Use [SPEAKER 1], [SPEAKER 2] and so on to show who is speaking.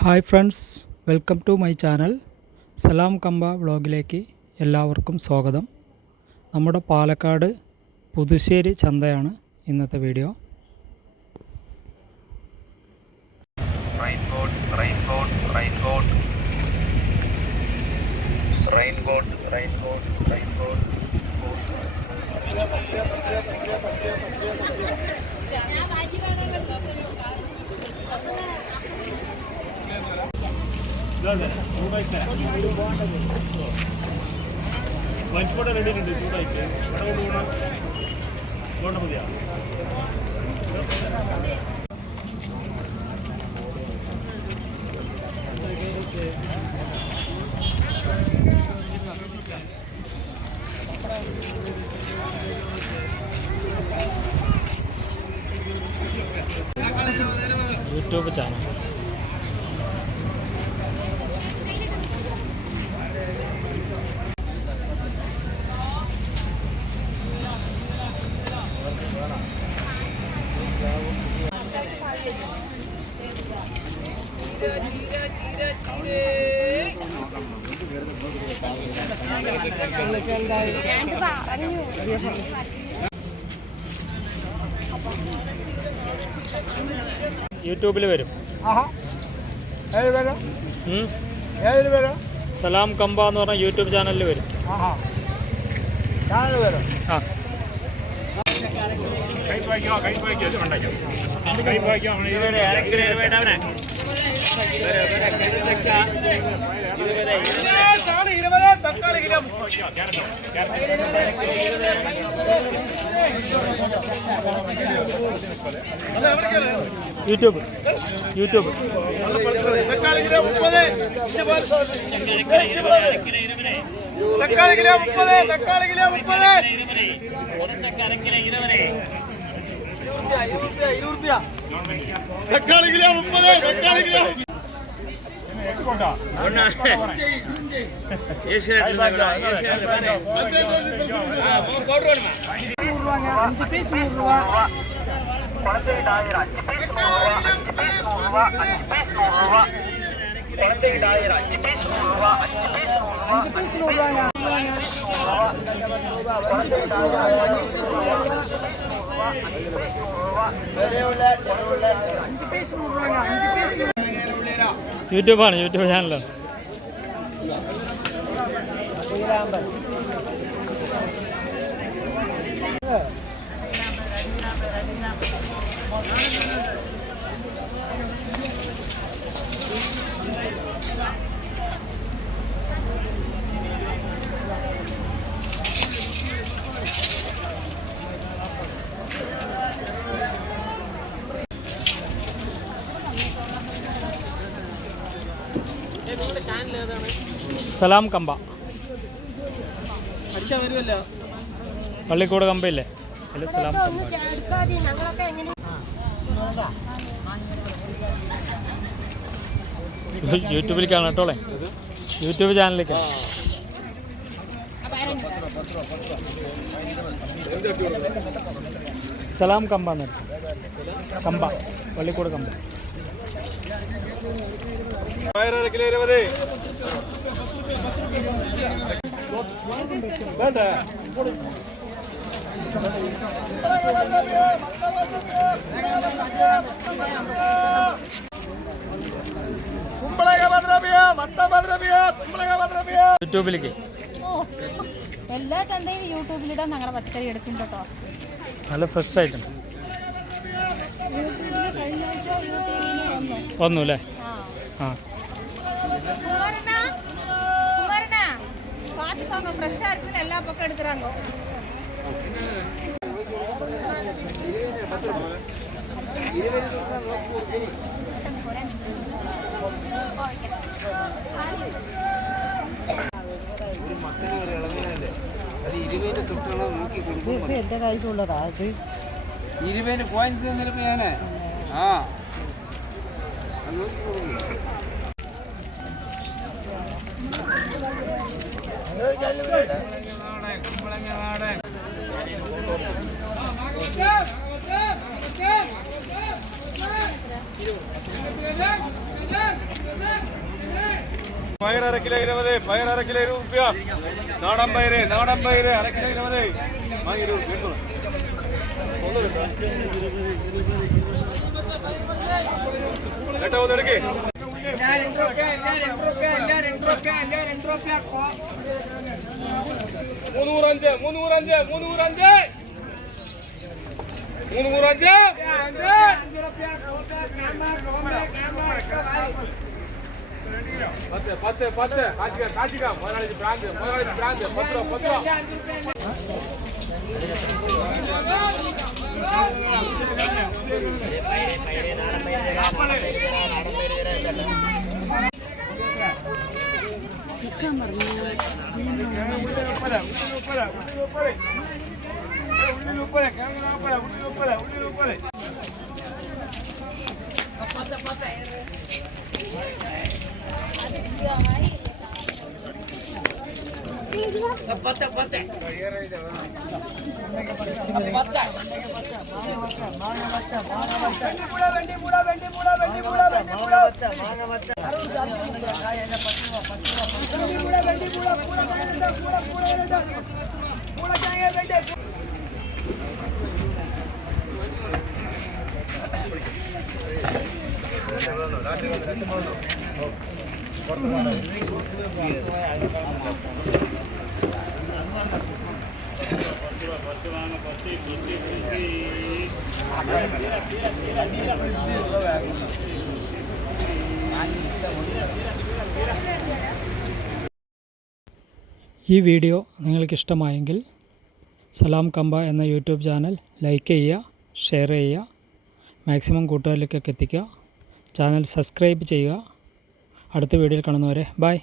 [SPEAKER 1] Hi friends welcome to my channel Salam Kampa വ്ളോഗിലേക്ക് എല്ലാവർക്കും സ്വാഗതം. നമ്മുടെ പാലക്കാട് പുതുശ്ശേരി ചന്തയാണ് ഇന്നത്തെ video.
[SPEAKER 2] Raincoat raincoat raincoat raincoat raincoat raincoat വൻസ്പോട്ട്
[SPEAKER 1] റെഡിയിലുണ്ട് ചൂടായിട്ട് ഇവിടെ കൊണ്ട മതിയാ യൂട്യൂബ് ചാനൽ. യൂട്യൂബിൽ വരും. സലാം കമ്പ എന്ന് പറഞ്ഞ യൂട്യൂബ് ചാനലിൽ വരും. ആ. കൈ പായ്ക്കോ കൈ
[SPEAKER 3] പായ്ക്കോ ഇത് ഉണ്ടാക്കോ കൈ പായ്ക്കോ
[SPEAKER 1] യൂട്യൂബ്. യൂട്യൂബ്.
[SPEAKER 3] തക്കാളി കിലോ മുപ്പത് തക്കാളി കിലോ മുപ്പത്. തക്കാളി കിലോ മുപ്പത് தக்காளி கிலோ முப்பது தக்காளி கிலோ அஞ்சு
[SPEAKER 4] பீஸ் நூறு ரூபா குழந்தைகிட்டாயிரம் அஞ்சு பீஸ்
[SPEAKER 3] நூறு ரூபா அஞ்சு பீஸ் நூறு ரூபா அஞ்சு பீஸ் நூறு ரூபா குழந்தைகிட்டாயிரம் அஞ்சு பீஸ் நூறு ரூபா அஞ்சு பீஸ் நூறு ரூபா அஞ்சு பீஸ்
[SPEAKER 4] நூறு ரூபாங்க குழந்தைகிட்டாயிரம்
[SPEAKER 5] அஞ்சு பீஸ் நூறு ரூபா அஞ்சு பீஸ் நூறு ரூபா
[SPEAKER 1] യൂട്യൂബാണ് യൂട്യൂബ് ചാനലാണ് സലാം കമ്പ. പള്ളിക്കൂട് കമ്പയില്ലേ? അല്ല സലാം കമ്പ. യൂട്യൂബിലേക്കാണ് കേട്ടോളെ യൂട്യൂബ് ചാനലിലേക്കാണ് സലാം കമ്പ എന്ന് കമ്പ പള്ളിക്കൂട് കമ്പ. യൂട്യൂബിലേക്ക്.
[SPEAKER 5] എല്ലാ ചന്തയും യൂട്യൂബിലിടാൻ ഞങ്ങളുടെ പച്ചക്കറി എടുക്കുന്നുണ്ട് കേട്ടോ.
[SPEAKER 1] നല്ല ഫ്രഷ് ആയിട്ടുണ്ട് വന്നു. അല്ലേ? ആ.
[SPEAKER 5] பார்த்துக்கோங்க ஃப்ரெஷ்ஷாக இருக்குன்னு எல்லா பக்கம் எடுக்கிறாங்க
[SPEAKER 4] എന്റെ കയ്യിലുള്ളതാ അത് ഇരുപതിന് പോയിന്റ്സ് തന്നിരുന്നു ഞാന് ആ അത് നോക്കി കൊടുക്കുന്നു. ആ
[SPEAKER 3] പയർ അര കിലോ ഇരുപത് പയർ അര കിലോ ഇരുപത് റുപ്യ നാടൻ പയര് നാടൻ പയര് അര കിലോ ഇരുപത് വാങ്ങി ഇരുപത് എടുത്തോളൂ. കേട്ടോ ഒന്ന്
[SPEAKER 5] എടുക്കേ
[SPEAKER 3] മുന്നൂറഞ്ച് മുന്നൂറഞ്ച് മുന്നൂറഞ്ച് മുന്നൂറഞ്ച് പത്ത്
[SPEAKER 4] പത്ത് പത്ത് കാച്ചിക്ക
[SPEAKER 3] ઉપર ઉપર ઉપર ઉપર
[SPEAKER 5] பத்த பத்த
[SPEAKER 3] ராத்திரி ரெண்டு மூணு
[SPEAKER 1] ഈ വീഡിയോ നിങ്ങൾക്കിഷ്ടമായെങ്കിൽ സലാം കമ്പ എന്ന യൂട്യൂബ് ചാനൽ ലൈക്ക് ചെയ്യുക ഷെയർ ചെയ്യുക മാക്സിമം കൂട്ടുകാരിലേക്കൊക്കെ എത്തിക്കുക ചാനൽ സബ്സ്ക്രൈബ് ചെയ്യുക. അടുത്ത വീഡിയോയിൽ കാണുന്നവരെ ബൈ.